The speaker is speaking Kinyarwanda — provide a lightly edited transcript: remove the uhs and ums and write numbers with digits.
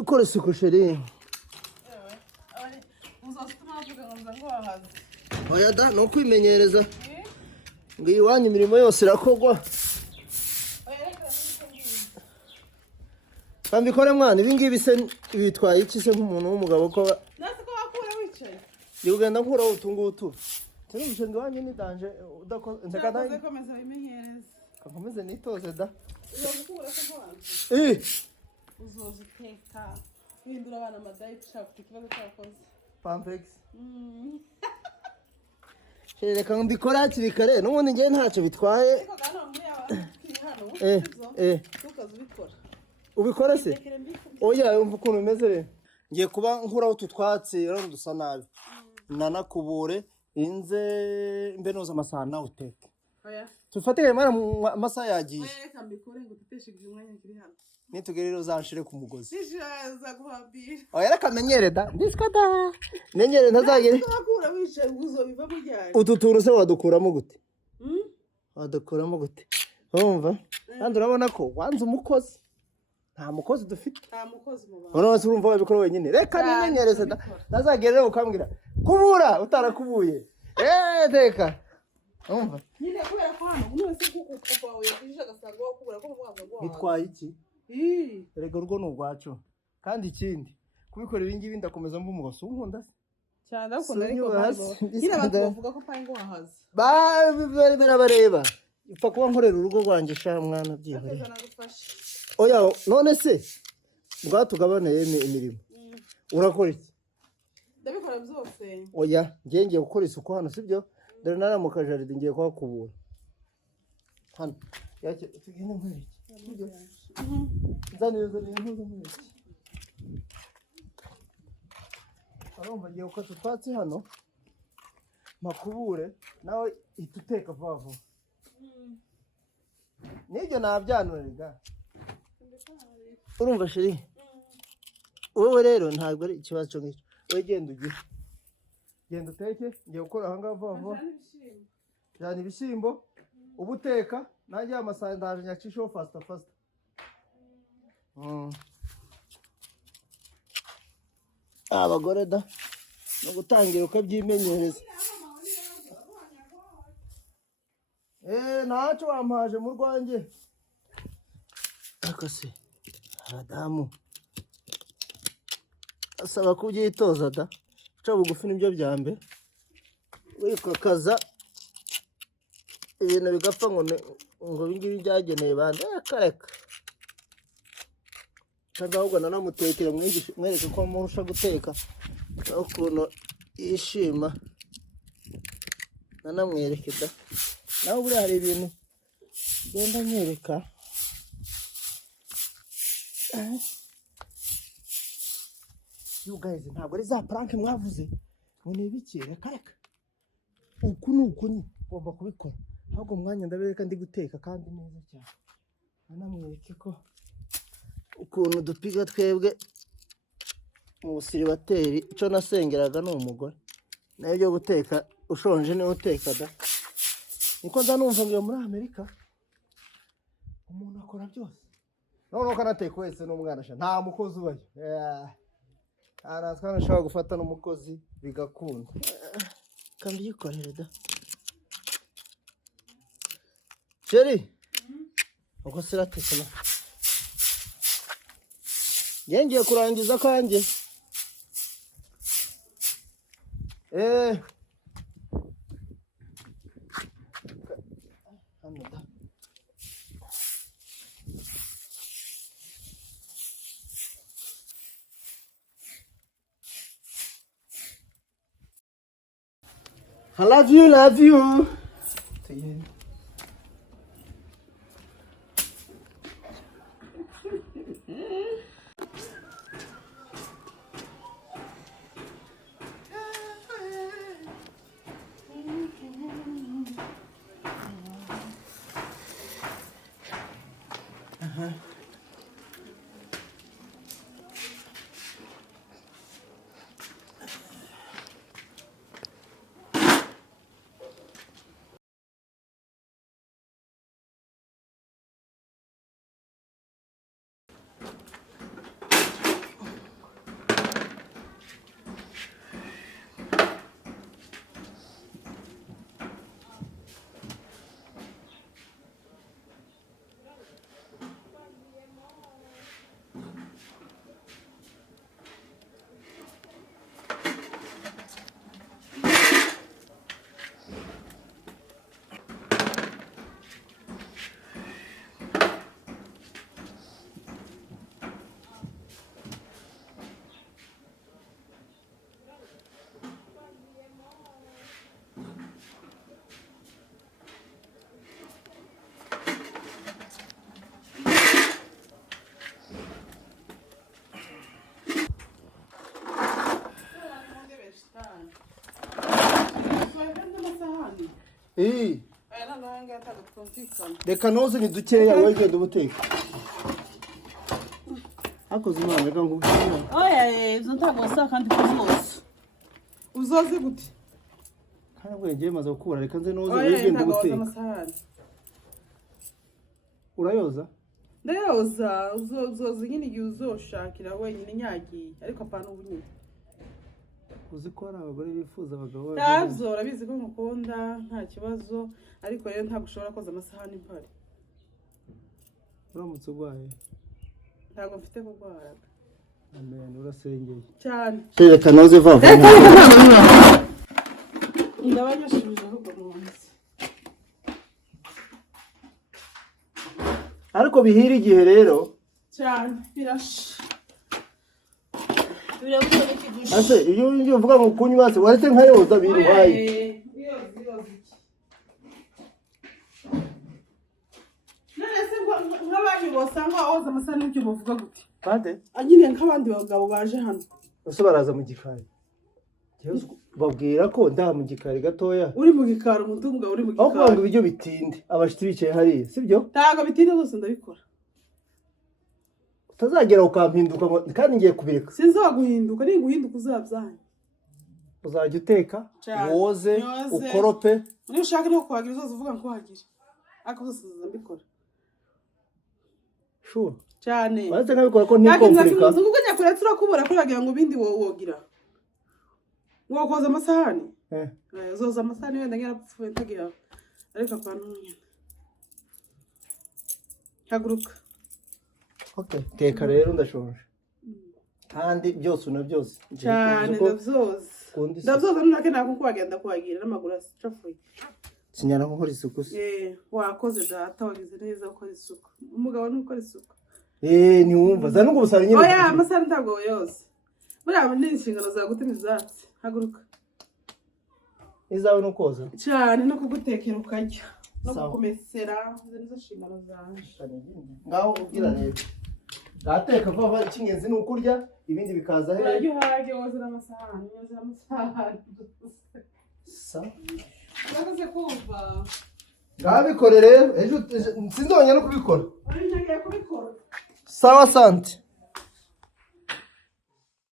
ukora isuku sheri. Oya da no kwimenyereza. Ngo iwanyu imirimo yose irakogwa. Bambikore mwana ibingibi se bitwaye iki se nk'umuntu w'umugabo ko nase ko wakura wicaye. Yugenda nkura utungutu. Turi bishinga wanyu ni danje udakoze ndakadaye. Komeza bimenyereza. Kakomeze nitoze da. Uzokura se mwana. Uzoziteka. Windura abana madayi ushaka ikibazo cyakoze. Pamplex. Reka mbikora hakiri kare n'ubundi ngiye ntacyo bitwaye. Ariko gana muri hano. Tukazubikora. Ubikora se? Oya umva ukuntu bimeze rero. Ngiye kuba nkuraho ututwatsi rero dusa nabi. Nanakubure inze mbenoza amasahani uteke. Oya. Tufatire mara amasaha yagiye. Oya reka mbikore ngo tuteshije umwanya kiri hano. Nitugere rero zanshire ku mugozi. Nishaza guhabira. Oya reka menyere da. Ndisika da. Menyere ntazagere. Tukakura wicaye uzobiva mujyanye. Utu tuntu se wadukuramo gute? Wadukuramo gute? Urumva? Kandi urabona ko wanze umukozi. Nta mukozi dufite. Nta mukozi mu bantu. Urabona se urumva wabikora wenyine. Reka nimenyereze da. Ntazagere rero ukambwira. Kubura utarakubuye. Teka. Urumva? Nyine kubera ko hano umuntu wese kuko papa wawe yashije agasanga wo kubura ko mwaza gwa. Bitwaye iki? Erega urwo n'ugwacu. Kandi ikindi kubikora ibingibi ndakomeza mvu mugoso unkunda se. Cyane akunda ariko babo. Nyine bavuga ko pa ngo wahaza. Bareba. Upfa kuba nkorera urugo rwanjye sha mwana byihore. Oya none se bwatugabaneye imirimo. Urakora iki? Ndabikora byose. Oya ngiye gukora isuku hano sibyo? Dore naramuka jaride ngiye kwakubura. Hano yake tugende nkwereke. Zaneza n'intuzo nkwereke. Arumva ngiye gukora utwatsi hano. Makubure nawe ituteka vavo. Nibyo nabyanurega. Urumva sheri? Wowe rero ntabwo ari ikibazo cyo ngicyo. Wowe genda ugire. Genda uteke ngiye gukora aha ngaha vavo. Jana ibishyimbo ubuteka nanjye amasahani ndaje nyacisho fasta. Abagore da no gutangira ukabyimenyereza. Ntacyo wampaje mu rwanjye. Akase Adamu asaba kubyitoza da. Cha bugufi nibyo byambe. Wikakaza ibintu bigapfa ngo bingibi byageneye bande kareka. Kandi ahubwo nanamutekera mwereke ko murusha guteka. Ukuntu yishima. Nanamwereke da. Nawe buri hari ibintu genda nyereka. You guys ntabwo ari za prank mwavuze. Ngo nibikire kareka. Uku nuko ni ngomba kubikora. Ahubwo mwanya ndabereka ndi guteka kandi neza cyane. Nanamwereke ko ukuntu dupiga twebwe mu busiribateri ico nasengeraga no umugore. Nayo byo guteka ushonje niwe uteka da. Niko ndanumva ngo muri Amerika umuntu akora byose. None kanateka wese n'umwana sha nta mukozi ubayo. Arazwana ashaka gufata n'umukozi bigakunda. Kandi yikorera da. Jerry. Uko sirateka na. Ngiye kurangiza kanje. I love you. aya nta n'aya ngaya ataga twumvikana. Reka noze ni dukeya wowe genda ubuteka. Akoze imana reka ngubwire. Oya izo ntabwo wasa kandi kuzoza. Uzoze gute? Kandi ubwo ngiye maze gukura reka nze noze wowe genda ubuteka. Urayoza? Ndayoza uzoza nyine igihe uzoshakira wenyine nyagiye ariko apana ubu nyine. Uzi ko hari abagore bifuza abagabo babo. Ntabyo urabizi ko mukunda nta kibazo ariko rero ntabwo ushobora koza amasahani mpari. Uramutse urwaye? Ntabwo mfite kurwara. Amen urasengeye. Cyane. Reka noze vava. Ndabanyashubije ahubwo munsi. Ariko bihira igihe rero. Cyane birashe. Birabuze n'ikigusha. Ase iyo uvuga ngo kunywa se waretse nkayoza biruhaye. Yoza iki. Nese nk'abandi bosanga oza amasahani n'icyo bavuga gute. Bande? Anyine nk'abandi bagabo baje hano. Ese baraza mu gikari. Babwira ko nda mu gikari gatoya. Uri mu gikari umutunga uri mu gikari. Aho kwanga ibyo bitinde abashiti bicaye hariya sibyo? Taga bitinde zose ndabikora. Utazagera ukampinduka kandi ngiye kubireka. Sinzaguhinduka ni guhinduka uzabyanye. Uzajya uteka, woze, ukorope. Ni ushaka no kwagira uzoza uvuga ngo wagira. Ako zose ndabikora. Sure. Cyane. Baretse nkabikora ko ntikomplika. Ubwo nyakora turakubura ko yagira ngo bindi wogira. Wokoza amasahani? Uzoza amasahani wenda ngarapfuye ntagira. Ariko apana nyine. Haguruka. Okay, teka rero ndashonje. Kandi byose una byose. Cyane ndavyoza. Ndavyoza nunake nako kwagenda kwagira n'amaguru acafuye. Sinyara nkora isuku. Wakoze data wagize neza ukora isuku. Umugabo nukora isuku. Niwumva za nungu busara nyine. Oya amasahani ntabwo yose. Buriya ni inshingano za gutema ivyatsi. Haguruka. Izawe no koza. Cyane no kugutekera ukarya. No kukumesera nizo nshingano zanje. Ngaho ubwira rero. Gateka vava ikingenzi ni ukurya ibindi bikaza he. Uraryo haje wozera amasahani. Sa. Urakoze kumva. Ngabikore rero ejo sinzongera no kubikora. Ari ntagiye kubikora. Sawa sante.